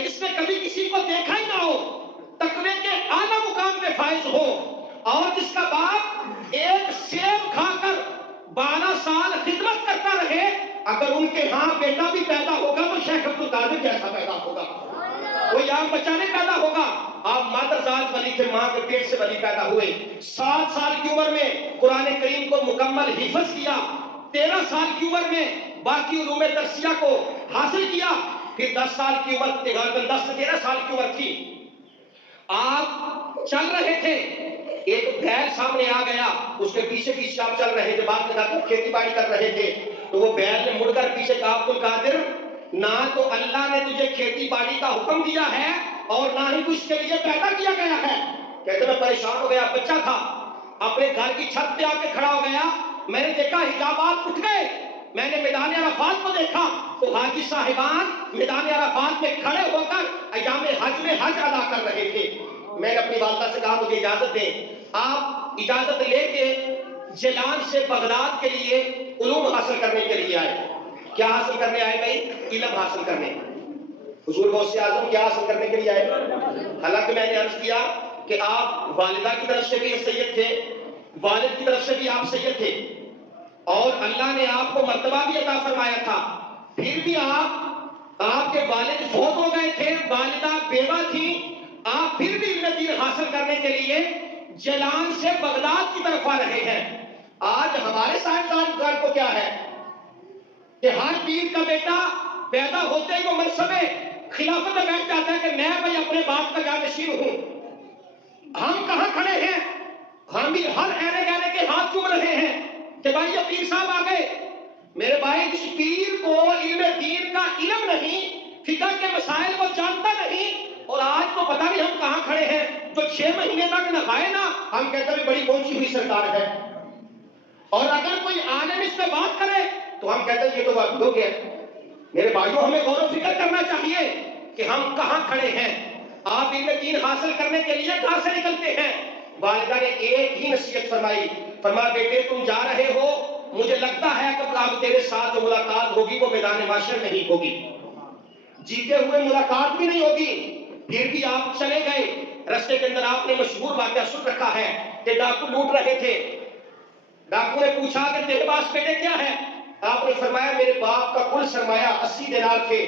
کہ جس نے کبھی کسی کو دیکھا ہی نہ ہو، تقوی کے اعلیٰ مقام پہ فائز ہو، اور جس کا باپ ایک سیب کھا کر 12 سال خدمت کرتا رہے، اگر ان کے ہاں بیٹا بھی پیدا ہوگا تو شیخ عبد القادر جیسا پیدا ہوگا، کوئی عام بچہ نہیں پیدا ہوگا۔ آپ مادر ذات ولی تھے، ماں کے پیٹ سے ولی پیدا ہوئے، 7 سال کی عمر میں قرآن کریم کو مکمل حفظ کیا، 13 سال کی عمر میں باقی علوم درسیہ کو حاصل کیا، پھر 10 سال کی عمر 10 سے 13 سال کی عمر تھی، آپ چل رہے تھے، ایک بیل سامنے آ گیا، اس کے پیچھے پیچھے آپ چل رہے تھے، بعد میں آپ کھیتی باڑی کر رہے تھے، تو وہ بیل نے مڑ کر پیچھے کہا عبد القادر نہ تو اللہ نے تجھے کھیتی باڑی کا حکم دیا ہے اور نہ ہی تو اس کے لیے پیدا کیا گیا ہے۔ کہتے میں پریشان ہو گیا، بچہ تھا، اپنے گھر کی چھت پہ آ کے کھڑا ہو گیا، میں نے دیکھا حجابات اٹھ گئے، میں نے میدان عرفات کو دیکھا تو حاجی صاحبان میدان عرفات میں کھڑے ہو کر ایام حج میں حج ادا کر رہے تھے۔ میں نے اپنی والدہ سے کہا مجھے اجازت دیں، آپ اجازت لے کے جیلان سے بغداد کے لیے علوم حاصل کرنے کے لیے آئے۔ کیا حاصل کرنے آئے بھائی؟ علم حاصل کرنے۔ حضور غوث اعظم کیا حاصل کرنے کے لیے آئے؟ حالانکہ میں نے عرض کیا کہ آپ والدہ کی طرف سے بھی سید تھے، والد کی طرف سے بھی آپ سید تھے، اور اللہ نے آپ کو مرتبہ بھی عطا فرمایا تھا، پھر بھی آپ کے والد فوت ہو گئے تھے، والدہ بیوہ تھی، آپ پھر بھی علم دین حاصل کرنے کے لیے جیلان سے بغداد کی طرف آ رہے ہیں۔ آج ہمارے سائنسدان کو کیا ہے کہ ہر پیر کا بیٹا پیدا ہوتے ہی وہ منصب خلافت میں بیٹھ جاتا ہے کہ میں بھائی اپنے باپ کا جانشین ہوں۔ ہم کہاں کھڑے ہیں؟ ہم بھی ہر ایرے گہرے کے ہاتھ چوم رہے ہیں کہ بھائی یہ پیر صاحب آ گئے۔ میرے بھائی جس پیر کو علم دین کا علم نہیں، فقہ کے مسائل کو جانتا نہیں، اور آج تو پتہ نہیں ہم کہاں کھڑے ہیں، جو 6 مہینے تک نہائے نا، ہم کہتے ہیں بڑی پہنچی ہوئی سرکار ہے، اور اگر کوئی عالم اس پہ بات کرے تو ہم کہتے ہیں یہ تو بات ہو گیا۔ میرے بھائیوں ہمیں غور و فکر کرنا چاہیے کہ ہم کہاں کھڑے ہیں۔ آپ علم دین حاصل کرنے کے لیے کہاں سے نکلتے ہیں؟ والدہ نے ایک ہی نصیحت فرمائی، فرمایا بیٹے تم جا رہے ہو، مجھے لگتا ہے کہ اب تیرے ساتھ جو ملاقات ہوگی وہ میدان محشر میں نہیں ہوگی، جیتے ہوئے ملاقات بھی نہیں ہوگی۔ پھر بھی آپ چلے گئے، رستے کے اندر آپ نے مشہور واقعہ سن رکھا ہے کہ ڈاکو لوٹ رہے تھے، ڈاکو نے پوچھا کہ تیرے پاس بیٹے کیا ہے؟ آپ نے فرمایا میرے باپ کا کل سرمایہ 80 دینار تھے،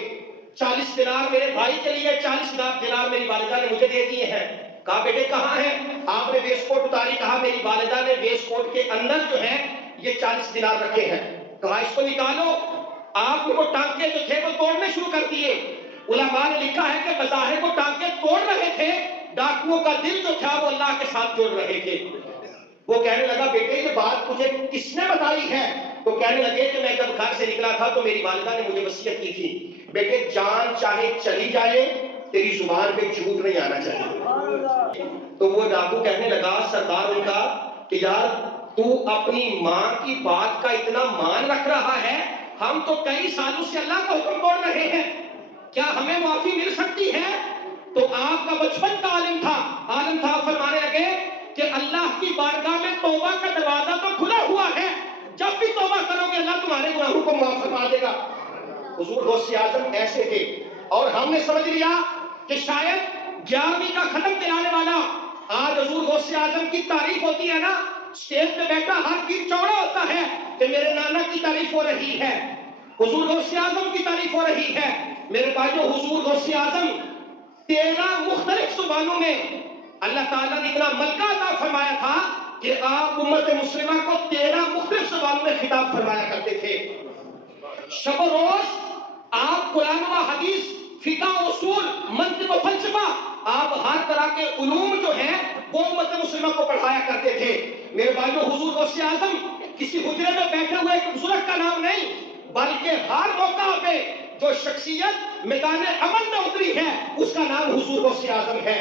40 دینار میرے بھائی کے لیے، 40 دینار میری والدہ نے مجھے دے دیے ہیں۔ کہا بیٹے کہاں ہیں؟ آپ نے ویسٹ کوٹ اتاری، کہا میری والدہ نے ویسٹ کوٹ کے اندر جو ہے یہ 40 دینار رکھے ہیں۔ کہا اس کو نکالو۔ آپ نے وہ ٹانکے جو تھے وہ توڑنے شروع کر دیے۔ علماء نے لکھا ہے کہ بظاہر وہ ٹانکے توڑ رہے تھے، ڈاکوؤں کا دل جو تھا وہ اللہ کے ساتھ جوڑ رہے تھے۔ وہ کہنے لگا بیٹے یہ بات تجھے کس نے بتائی ہے؟ تو کہنے لگے کہ میں جب گھر سے نکلا تھا تو میری والدہ نے مجھے وصیت کی تھی بیٹے جان چاہے چلی جائے تیری زبان پہ جھوٹ نہیں آنا چاہیے۔ تو وہ ڈاکو کہنے لگا سردار ان کا کہ یار تو اپنی ماں کی بات کا اتنا مان رکھ رہا ہے، ہم تو کئی سالوں سے اللہ کا حکم توڑ رہے ہیں، کیا ہمیں معافی مل سکتی ہے؟ تو آپ کا بچپن کا عالم تھا، فرمانے لگے کہ اللہ کی بارگاہ میں توبہ کا دروازہ تو کھلا ہوا ہے، جب بھی توبہ کرو گے اللہ تمہارے گناہوں کو معاف فرما دے گا۔ حضور غوث اعظم ایسے تھے، اور ہم نے سمجھ لیا کہ شاید 11ویں کا ختم دلانے والا آج حضور غوث اعظم کی تعریف ہوتی ہے نا، اسٹیج پہ بیٹھا ہر پیر چوڑا ہوتا ہے کہ میرے نانا کی تعریف ہو رہی ہے، حضور غوث اعظم کی تعریف ہو رہی ہے۔ میرے بھائیو حضور غوث اعظم 13 مختلف زبانوں میں اللہ تعالیٰ نے اتنا ملکہ عطا فرمایا تھا کہ آپ امت مسلمہ کو 13 مختلف زبانوں میں خطاب فرمایا کرتے تھے۔ شب و روز آپ قرآن و حدیث، فقہ و اصول، منطق و فلسفہ، آپ ہر طرح کے علوم جو ہیں وہ امت مسلمہ کو پڑھایا کرتے تھے۔ میرے بھائیو حضور غوث اعظم کسی حجرے میں بیٹھے ہوئے ایک بزرگ کا نام نہیں، بلکہ ہر موقع پہ جو شخصیت میدان عمل میں اتری ہے اس کا نام حضور غوث اعظم ہے۔